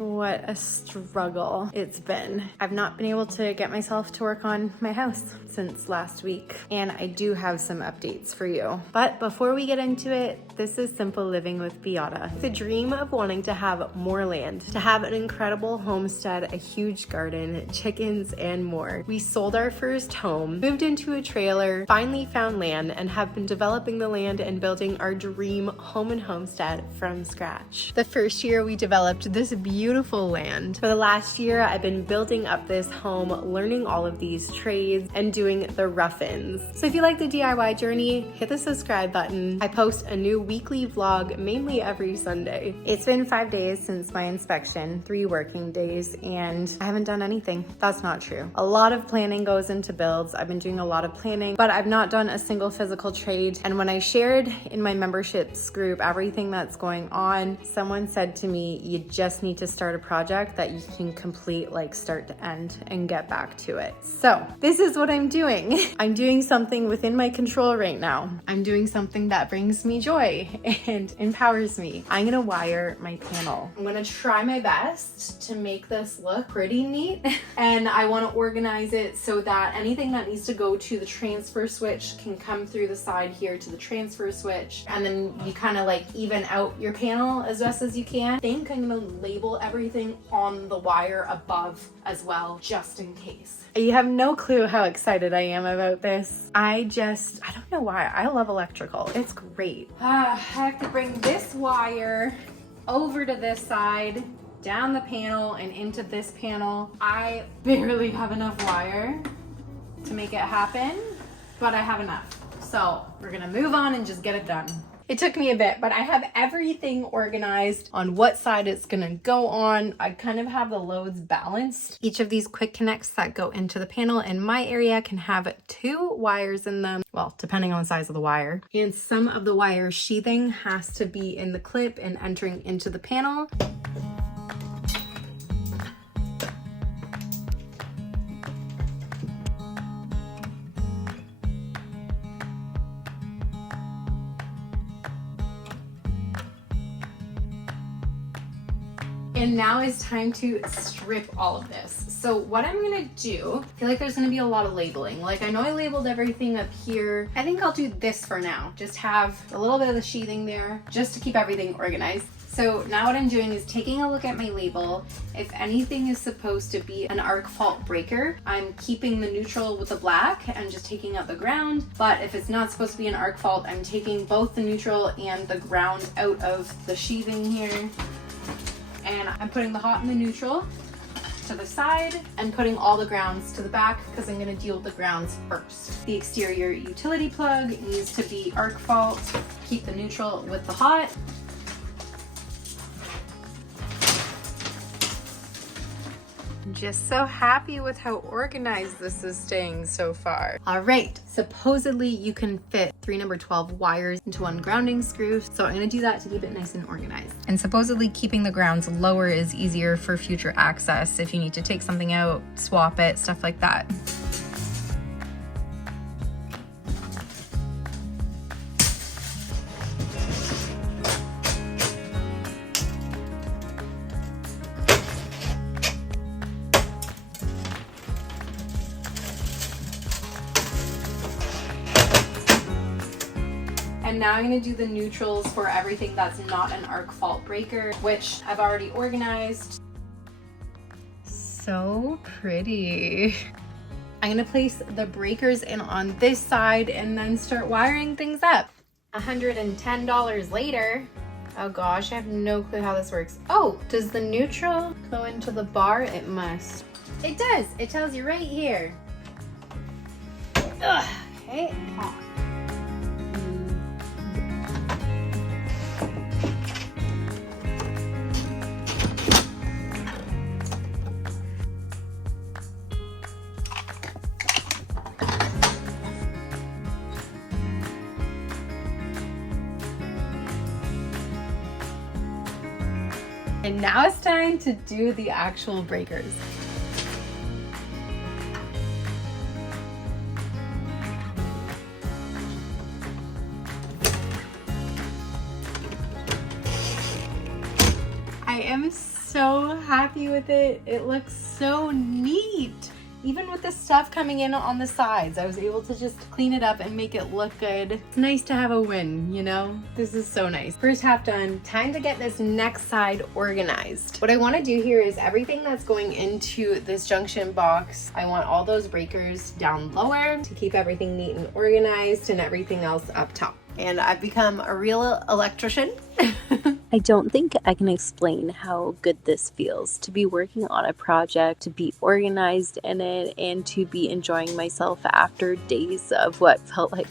What a struggle it's been. I've not been able to get myself to work on my house since last week, and I do have some updates for you. But before we get into it, this is Simple Living with Biata. The dream of wanting to have more land, to have an incredible homestead, a huge garden, chickens, and more. We sold our first home, moved into a trailer, finally found land, and have been developing the land and building our dream home and homestead from scratch. The first year we developed this beautiful land. For the last year, I've been building up this home, learning all of these trades, and doing the rough-ins. So if you like the DIY journey, hit the subscribe button. I post a new weekly vlog mainly every Sunday. It's been 5 days since my inspection, 3 working days, and I haven't done anything. That's not true. A lot of planning goes into builds. I've been doing a lot of planning, but I've not done a single physical trade. And when I shared in my memberships group everything that's going on, someone said to me, you just need to start a project that you can complete like start to end and get back to it. So this is what I'm doing. I'm doing something within my control right now. I'm doing something that brings me joy and empowers me. I'm gonna wire my panel. I'm gonna try my best to make this look pretty neat, and I want to organize it so that anything that needs to go to the transfer switch can come through the side here to the transfer switch, and then you kind of like even out your panel as best as you can. I think I'm gonna label everything on the wire above as well, just in case. You have no clue how excited I am about this. I don't know why. I love electrical. It's great. I have to bring this wire over to this side, down the panel and into this panel. I barely have enough wire to make it happen, but I have enough. So we're gonna move on and just get it done. It took me a bit, but I have everything organized on what side it's gonna go on. I kind of have the loads balanced. Each of these quick connects that go into the panel in my area can have 2 wires in them, well, depending on the size of the wire. And some of the wire sheathing has to be in the clip and entering into the panel. And now it's time to strip all of this. So what I'm gonna do, I feel like there's gonna be a lot of labeling. Like I know I labeled everything up here. I think I'll do this for now. Just have a little bit of the sheathing there just to keep everything organized. So now what I'm doing is taking a look at my label. If anything is supposed to be an arc fault breaker, I'm keeping the neutral with the black and just taking out the ground. But if it's not supposed to be an arc fault, I'm taking both the neutral and the ground out of the sheathing here. And I'm putting the hot and the neutral to the side and putting all the grounds to the back because I'm going to deal with the grounds first. The exterior utility plug needs to be arc fault. Keep the neutral with the hot. I'm just so happy with how organized this is staying so far. All right, supposedly you can fit 3 number 12 wires into 1 grounding screw. So I'm gonna do that to keep it nice and organized. And supposedly keeping the grounds lower is easier for future access if you need to take something out, swap it, stuff like that. And now I'm going to do the neutrals for everything that's not an arc fault breaker, which I've already organized. So pretty. I'm going to place the breakers in on this side and then start wiring things up. $110 later. Oh gosh, I have no clue how this works. Oh, does the neutral go into the bar? It must. It does. It tells you right here. Ugh. Okay, on. And now it's time to do the actual breakers. I am so happy with it. It looks so neat. Even with the stuff coming in on the sides, I was able to just clean it up and make it look good. It's nice to have a win, you know? This is so nice. First half done, time to get this next side organized. What I wanna do here is everything that's going into this junction box, I want all those breakers down lower to keep everything neat and organized and everything else up top. And I've become a real electrician. I don't think I can explain how good this feels to be working on a project, to be organized in it, and to be enjoying myself after days of what felt like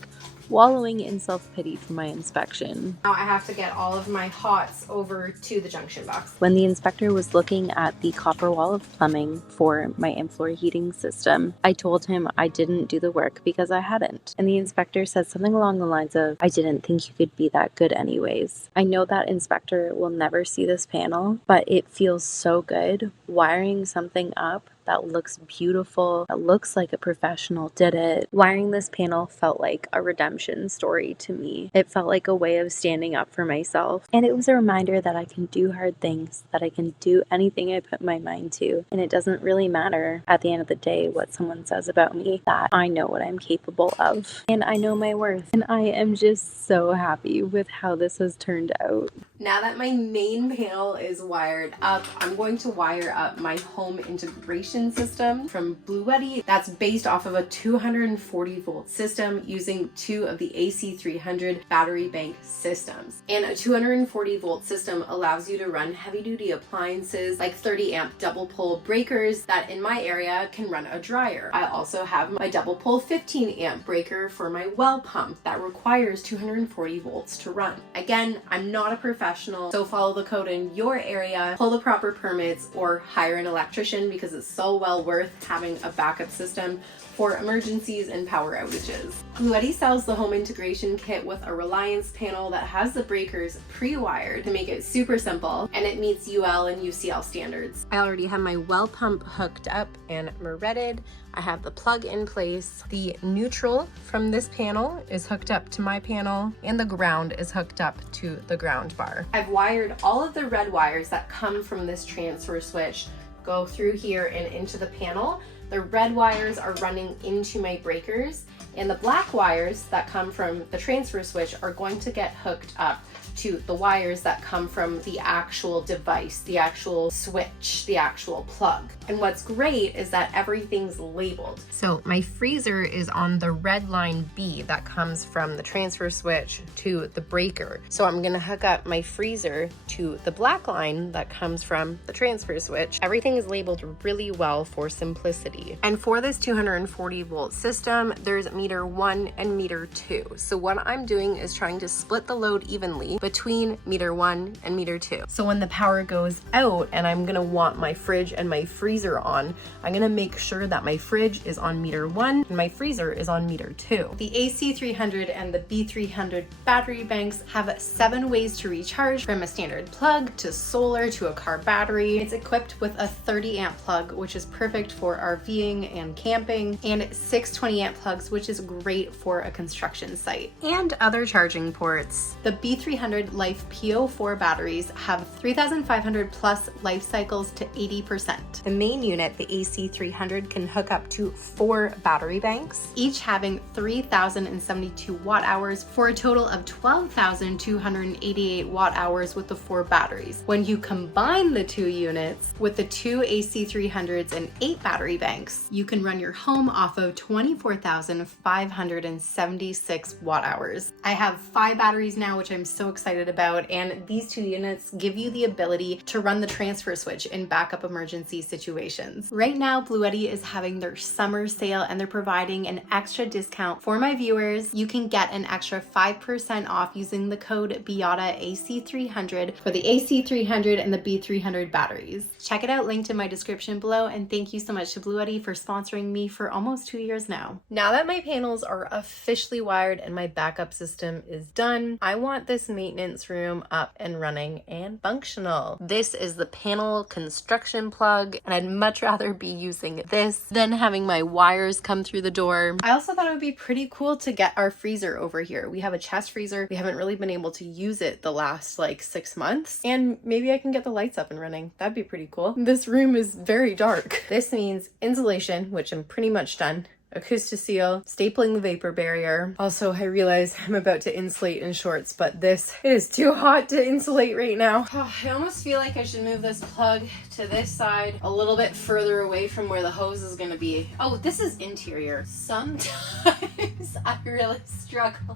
wallowing in self-pity for my inspection. Now I have to get all of my hots over to the junction box. When the inspector was looking at the copper wall of plumbing for my in-floor heating system, I told him I didn't do the work because I hadn't. And the inspector said something along the lines of, I didn't think you could be that good anyways. I know that inspector will never see this panel, but it feels so good wiring something up that looks beautiful, that looks like a professional did it. Wiring this panel felt like a redemption story to me. It felt like a way of standing up for myself. And it was a reminder that I can do hard things, that I can do anything I put my mind to. And it doesn't really matter at the end of the day what someone says about me, that I know what I'm capable of. And I know my worth. And I am just so happy with how this has turned out. Now that my main panel is wired up, I'm going to wire up my home integration system from Biata. That's based off of a 240 volt system using two of the AC300 battery bank systems. And a 240 volt system allows you to run heavy duty appliances like 30 amp double pole breakers that in my area can run a dryer. I also have my double pole 15 amp breaker for my well pump that requires 240 volts to run. Again, I'm not a professional, so follow the code in your area, pull the proper permits, or hire an electrician because it's so well worth having a backup system for emergencies and power outages. Biata sells the home integration kit with a Reliance panel that has the breakers pre-wired to make it super simple, and it meets UL and UCL standards. I already have my well pump hooked up and meretted. I have the plug in place. The neutral from this panel is hooked up to my panel, and the ground is hooked up to the ground bar. I've wired all of the red wires that come from this transfer switch, go through here and into the panel. The red wires are running into my breakers, and the black wires that come from the transfer switch are going to get hooked up to the wires that come from the actual device, the actual switch, the actual plug. And what's great is that everything's labeled. So my freezer is on the red line B that comes from the transfer switch to the breaker. So I'm gonna hook up my freezer to the black line that comes from the transfer switch. Everything is labeled really well for simplicity. And for this 240 volt system, there's meter 1 and meter 2. So what I'm doing is trying to split the load evenly between meter 1 and meter 2. So when the power goes out and I'm gonna want my fridge and my freezer on, I'm gonna make sure that my fridge is on meter 1 and my freezer is on meter 2. The AC300 and the B300 battery banks have 7 ways to recharge, from a standard plug to solar to a car battery. It's equipped with a 30 amp plug, which is perfect for RVing and camping, and 6 20 amp plugs, which is great for a construction site, and other charging ports. The B300 Life PO4 batteries have 3,500 plus life cycles to 80%. The main unit, the AC300, can hook up to 4 battery banks, each having 3,072 watt hours for a total of 12,288 watt hours with the 4 batteries. When you combine the 2 units with the 2 AC300s and 8 battery banks, you can run your home off of 24,576 watt hours. I have 5 batteries now, which I'm so excited about, and these 2 units give you the ability to run the transfer switch in backup emergency situations. Right now, Biata is having their summer sale, and they're providing an extra discount for my viewers. You can get an extra 5% off using the code Biata AC300 for the AC300 and the B300 batteries. Check it out, linked in my description below, and thank you so much to Biata for sponsoring me for almost 2 years now. Now that my panels are officially wired and my backup system is done, I want this maintenance maintenance room up and running and functional. This is the panel construction plug, and I'd much rather be using this than having my wires come through the door. I also thought it would be pretty cool to get our freezer over here. We have a chest freezer. We haven't really been able to use it the last like 6 months, and maybe I can get the lights up and running. That'd be pretty cool. This room is very dark. This means insulation, which I'm pretty much done. Acoustiseal, stapling the vapor barrier. Also, I realize I'm about to insulate in shorts, but it is too hot to insulate right now. Oh, I almost feel like I should move this plug to this side a little bit further away from where the hose is gonna be. Oh, this is interior. Sometimes I really struggle.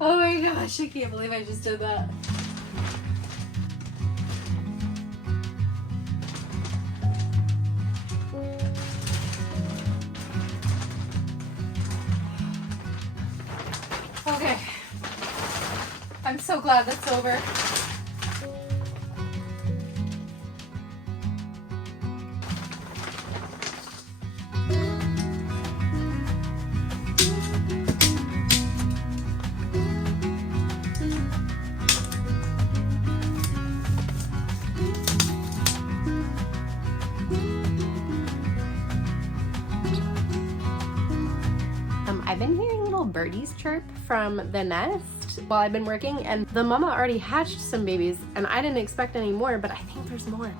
Oh my gosh, I can't believe I just did that. Okay, I'm so glad that's over. I've been hearing little birdies chirp from the nest while I've been working, and the mama already hatched some babies, and I didn't expect any more, but I think there's more.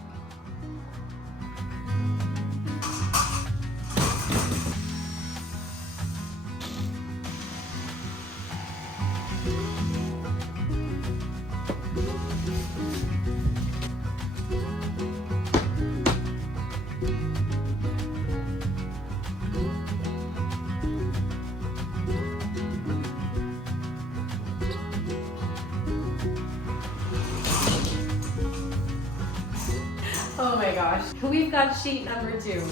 Oh my gosh, we've got sheet number 2.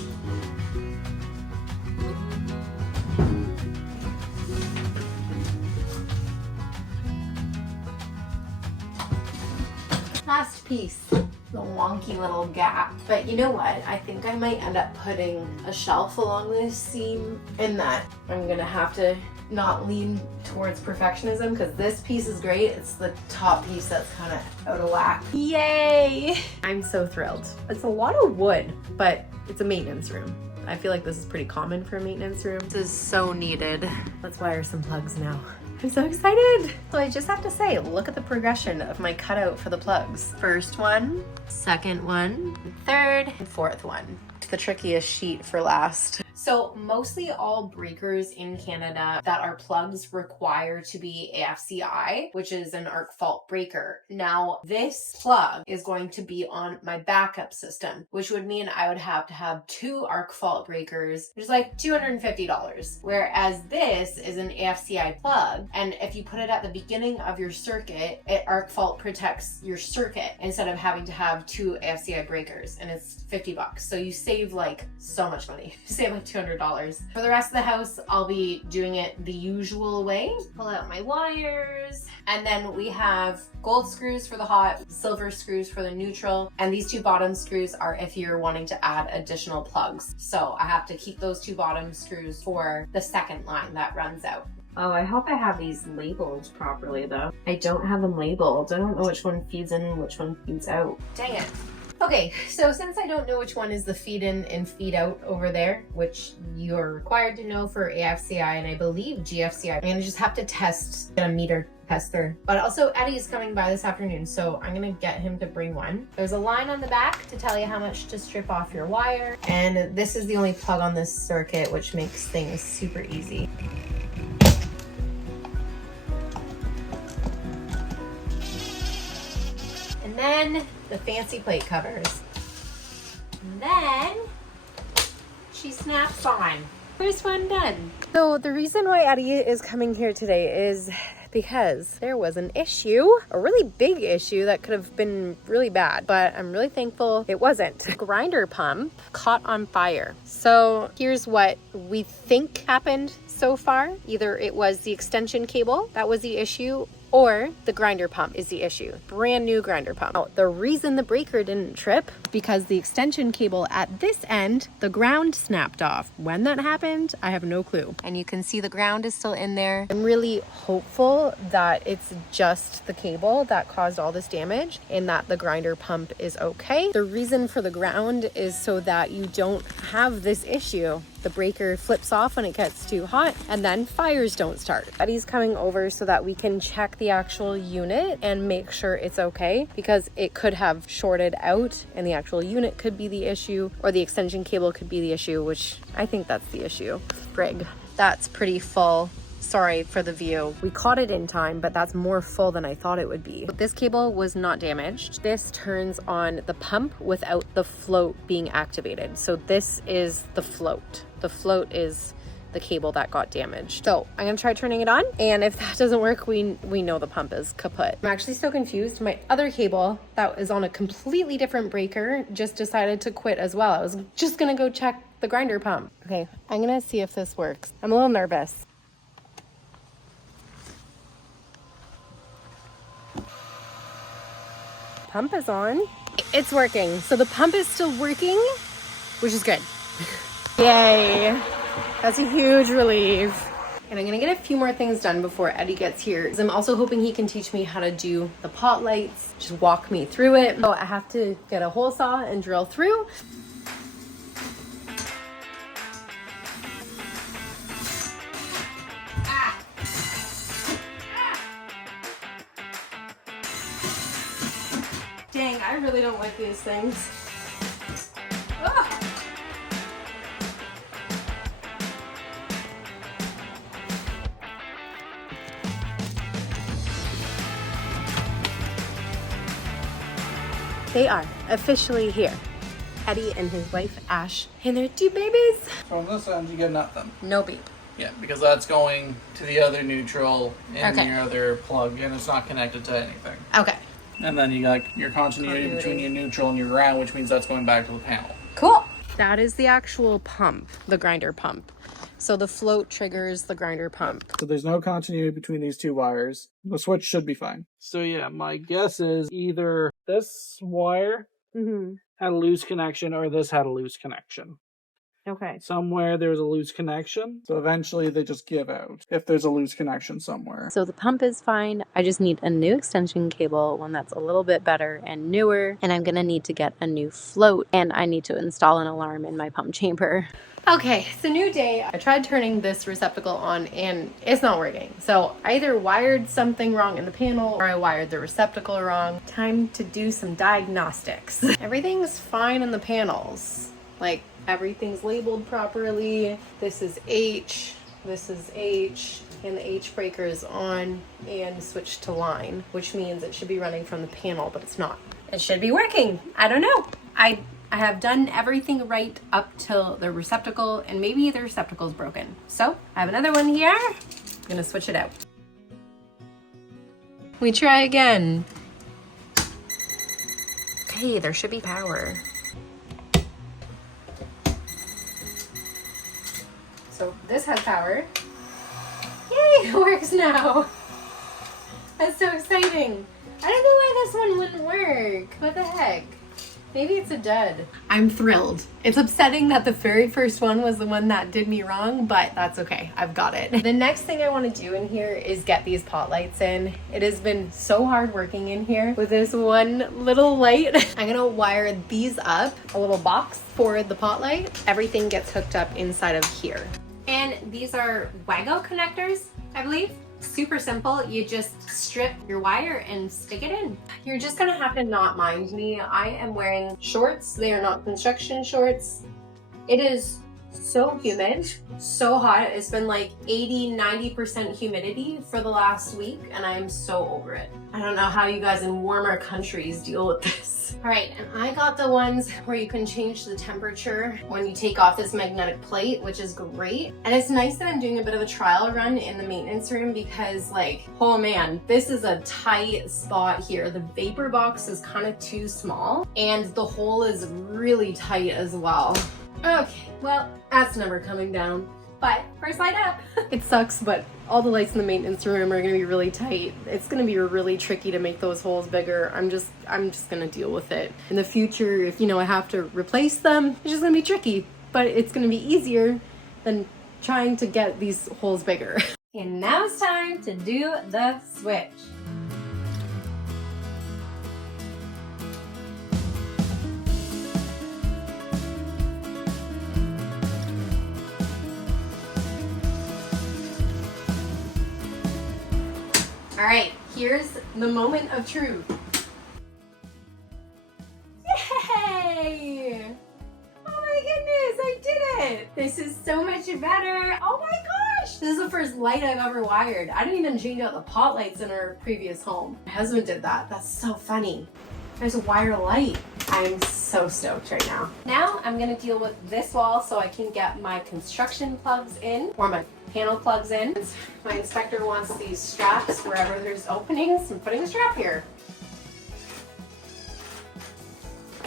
Last piece, the wonky little gap. But you know what? I think I might end up putting a shelf along this seam, and that I'm gonna have to not lean towards perfectionism, because this piece is great. It's the top piece that's kind of out of whack. Yay! I'm so thrilled. It's a lot of wood, but it's a maintenance room. I feel like this is pretty common for a maintenance room. This is so needed. Let's wire some plugs now. I'm so excited. So I just have to say, look at the progression of my cutout for the plugs. First one, second one, third, and fourth one. The trickiest sheet for last. So mostly all breakers in Canada that are plugs require to be AFCI, which is an arc fault breaker. Now this plug is going to be on my backup system, which would mean I would have to have 2 arc fault breakers, which is like $250. Whereas this is an AFCI plug, and if you put it at the beginning of your circuit, it arc fault protects your circuit instead of having to have 2 AFCI breakers, and it's $50. So you save like so much money. You save like $200. For the rest of the house, I'll be doing it the usual way. Pull out my wires, and then we have gold screws for the hot, silver screws for the neutral, and these 2 bottom screws are if you're wanting to add additional plugs. So I have to keep those 2 bottom screws for the second line that runs out. Oh, I hope I have these labeled properly though. I don't have them labeled. I don't know which one feeds in and which one feeds out. Dang it. Okay, so since I don't know which one is the feed in and feed out over there, which you're required to know for AFCI and I believe GFCI, I'm gonna just have to get a meter tester. But also Eddie is coming by this afternoon, so I'm gonna get him to bring one. There's a line on the back to tell you how much to strip off your wire, and this is the only plug on this circuit, which makes things super easy. And then the fancy plate covers. And then she snaps on. First one done. So the reason why Eddie is coming here today is because there was an issue, a really big issue that could have been really bad, but I'm really thankful it wasn't. The grinder pump caught on fire. So here's what we think happened so far. Either it was the extension cable that was the issue, or the grinder pump is the issue. Brand new grinder pump. Now, the reason the breaker didn't trip because the extension cable at this end, the ground snapped off. When that happened, I have no clue. And you can see the ground is still in there. I'm really hopeful that it's just the cable that caused all this damage and that the grinder pump is okay. The reason for the ground is so that you don't have this issue. The breaker flips off when it gets too hot and then fires don't start. Eddie's coming over so that we can check the actual unit and make sure it's okay, because it could have shorted out and the actual unit could be the issue, or the extension cable could be the issue, which I think that's the issue. Frig. That's pretty full. Sorry for the view. We caught it in time, but that's more full than I thought it would be. But this cable was not damaged. This turns on the pump without the float being activated. So this is the float. The float is the cable that got damaged. So I'm gonna try turning it on, and if that doesn't work, we know the pump is kaput. I'm actually so confused. My other cable that is on a completely different breaker just decided to quit as well. I was just gonna go check the grinder pump. Okay, I'm gonna see if this works. I'm a little nervous. Pump is on. It's working. So the pump is still working, which is good. Yay. That's a huge relief. And I'm gonna get a few more things done before Eddie gets here. I'm also hoping he can teach me how to do the pot lights, just walk me through it. So I have to get a hole saw and drill through. Dang, I really don't like these things. Ah. They are officially here. Eddie and his wife, Ash, and their 2 babies. So on this end, you get nothing. No beep. Yeah, because that's going to the other neutral in Okay. your other plug, and it's not connected to anything. Okay. And then you got your continuity between your neutral and your ground, which means that's going back to the panel. Cool. That is the actual pump, the grinder pump. So the float triggers the grinder pump. So there's no continuity between these 2 wires. The switch should be fine. So yeah, my guess is either this wire had a loose connection or this had a loose connection. Okay. Somewhere there's a loose connection, so eventually they just give out if there's a loose connection somewhere. So the pump is fine. I just need a new extension cable, one that's a little bit better and newer, and I'm gonna need to get a new float, and I need to install an alarm in my pump chamber. Okay, so new day. I tried turning this receptacle on and it's not working. So I either wired something wrong in the panel or I wired the receptacle wrong. Time to do some diagnostics. Everything's fine in the panels. Like, everything's labeled properly. This is H, this is H, and the H breaker is on and switched to line, which means it should be running from the panel, but it's not. It should be working. I don't know. I have done everything right up till the receptacle, and maybe the receptacle's broken. So I have another one here. I'm gonna switch it out. We try again. Okay, there should be power. So this has power. Yay, it works now. That's so exciting. I don't know why this one wouldn't work. What the heck? Maybe it's a dud. I'm thrilled. It's upsetting that the very first one was the one that did me wrong, but that's okay. I've got it. The next thing I want to do in here is get these pot lights in. It has been so hard working in here with this one little light. I'm gonna wire these up, a little box for the pot light. Everything gets hooked up inside of here. And these are Wago connectors, I believe. Super simple. You just strip your wire and stick it in. You're just gonna have to not mind me. I am wearing shorts. They are not construction shorts. It is so humid, so hot. It's been like 80-90% humidity for the last week, and I am so over it. I don't know how you guys in warmer countries deal with this. All right, and I got the ones where you can change the temperature when you take off this magnetic plate, which is great. And it's nice that I'm doing a bit of a trial run in the maintenance room because, like, oh man, this is a tight spot here. The vapor box is kind of too small, and the hole is really tight as well. Okay, well, that's never coming down. but first light up. It sucks, but all the lights in the maintenance room are gonna be really tight. It's gonna be really tricky to make those holes bigger. I'm just gonna deal with it. In the future, if I have to replace them, it's just gonna be tricky, but it's gonna be easier than trying to get these holes bigger. And now it's time to do the switch. All right, here's the moment of truth. Yay! Oh my goodness, I did it! This is so much better. Oh my gosh! This is the first light I've ever wired. I didn't even change out the pot lights in our previous home. My husband did that. That's so funny. There's a wire light. I'm so stoked right now. Now I'm gonna deal with this wall so I can get my construction plugs in, or my panel plugs in. My inspector wants these straps wherever there's openings. I'm putting a strap here.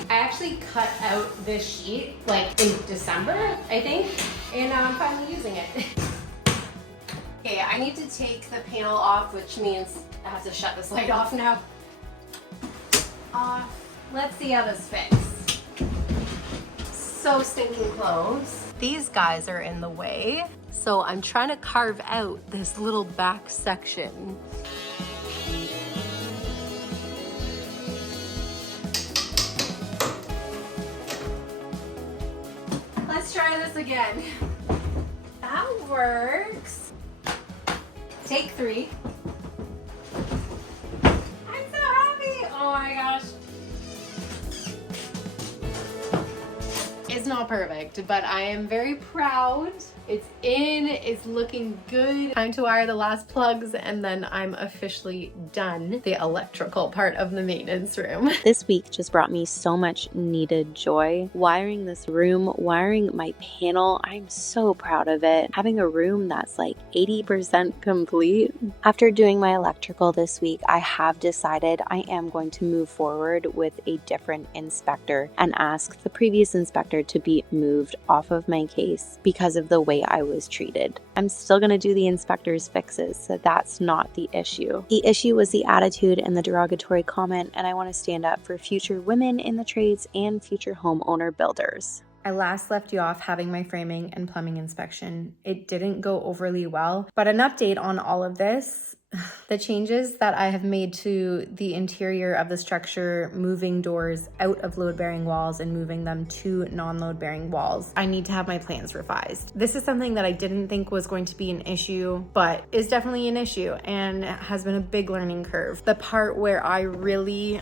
I actually cut out this sheet like in December, I think, and now I'm finally using it. Okay, I need to take the panel off, which means I have to shut this light off now. Let's see how this fits. So stinking close. These guys are in the way, so I'm trying to carve out this little back section. Let's try this again. That works. Take 3. I'm so happy. Oh my gosh. It's not perfect, but I am very proud. It's in, it's looking good. Time to wire the last plugs and then I'm officially done the electrical part of the maintenance room. This week just brought me so much needed joy. Wiring this room, wiring my panel, I'm so proud of it. Having a room that's like 80% complete. After doing my electrical this week, I have decided I am going to move forward with a different inspector and ask the previous inspector to be moved off of my case because of the way I was treated. I'm still going to do the inspector's fixes, so that's not the issue. The issue was the attitude and the derogatory comment, and I want to stand up for future women in the trades and future homeowner builders. I last left you off having my framing and plumbing inspection. It didn't go overly well, but an update on all of this. The changes that I have made to the interior of the structure, moving doors out of load-bearing walls and moving them to non-load-bearing walls, I need to have my plans revised. This is something that I didn't think was going to be an issue, but is definitely an issue and has been a big learning curve. The part where I really,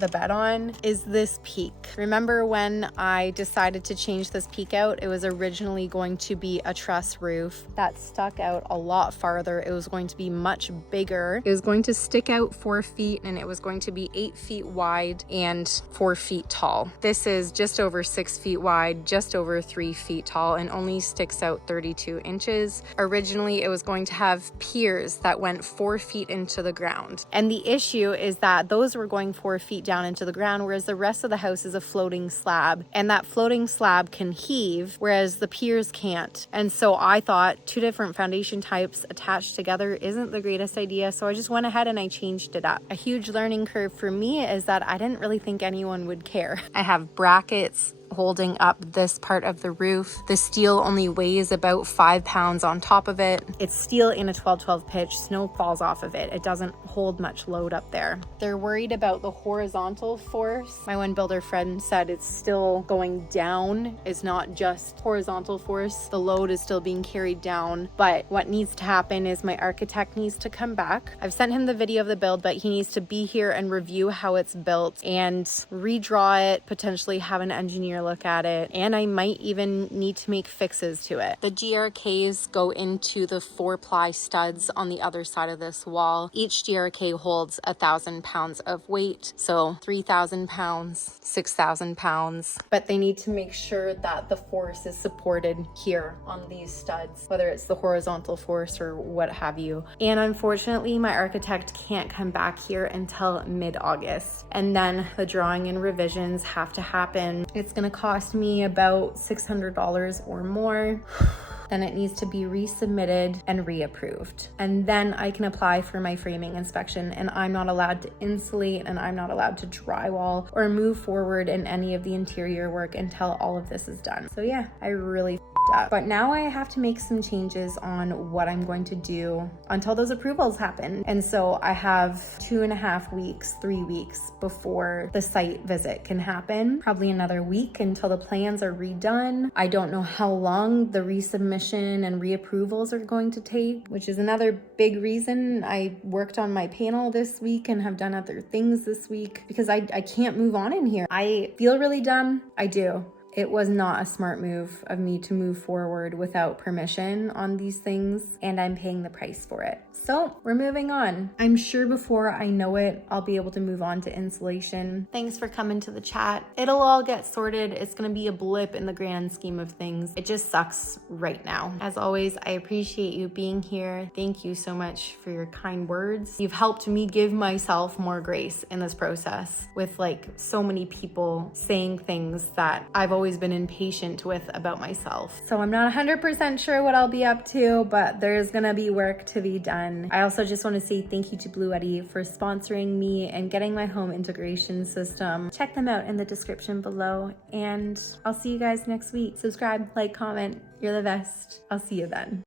the bed on is this peak. Remember when I decided to change this peak out? It was originally going to be a truss roof that stuck out a lot farther. It was going to be much bigger. It was going to stick out 4 feet and it was going to be 8 feet wide and 4 feet tall. This is just over 6 feet wide, just over 3 feet tall, and only sticks out 32 inches. Originally, it was going to have piers that went 4 feet into the ground. And the issue is that those were going 4 feet down into the ground, whereas the rest of the house is a floating slab, and that floating slab can heave, whereas the piers can't. And so I thought 2 different foundation types attached together isn't the greatest idea, so I just went ahead and I changed it up. A huge learning curve for me is that I didn't really think anyone would care. I have brackets holding up this part of the roof. The steel only weighs about 5 pounds on top of it. It's steel in a 12-12 pitch. Snow falls off of it. It doesn't hold much load up there. They're worried about the horizontal force. My one builder friend said it's still going down. It's not just horizontal force. The load is still being carried down. But what needs to happen is my architect needs to come back. I've sent him the video of the build, but he needs to be here and review how it's built and redraw it, potentially have an engineer look at it, and I might even need to make fixes to it. The GRKs go into the 4-ply studs on the other side of this wall. Each GRK holds 1,000 pounds of weight, so 3,000 pounds, 6,000 pounds. But they need to make sure that the force is supported here on these studs, whether it's the horizontal force or what have you. And unfortunately, my architect can't come back here until mid-August. And then the drawing and revisions have to happen. It's gonna cost me about $600 or more. then it needs to be resubmitted and reapproved. And then I can apply for my framing inspection, and I'm not allowed to insulate and I'm not allowed to drywall or move forward in any of the interior work until all of this is done. So yeah, I really up. But now I have to make some changes on what I'm going to do until those approvals happen. And so I have 2.5 weeks, 3 weeks before the site visit can happen. Probably another week until the plans are redone. I don't know how long the resubmission and reapprovals are going to take, which is another big reason I worked on my panel this week and have done other things this week, because I can't move on in here. I feel really dumb. I do. It was not a smart move of me to move forward without permission on these things, and I'm paying the price for it. So we're moving on. I'm sure before I know it, I'll be able to move on to insulation. Thanks for coming to the chat. It'll all get sorted. It's gonna be a blip in the grand scheme of things. It just sucks right now. As always, I appreciate you being here. Thank you so much for your kind words. You've helped me give myself more grace in this process with like so many people saying things that I've always been impatient with about myself. So I'm not 100% sure what I'll be up to, but there's gonna be work to be done. I also just want to say thank you to Blue Eddy for sponsoring me and getting my home integration system. Check them out in the description below, and I'll see you guys next week. Subscribe, like, comment. You're the best. I'll see you then.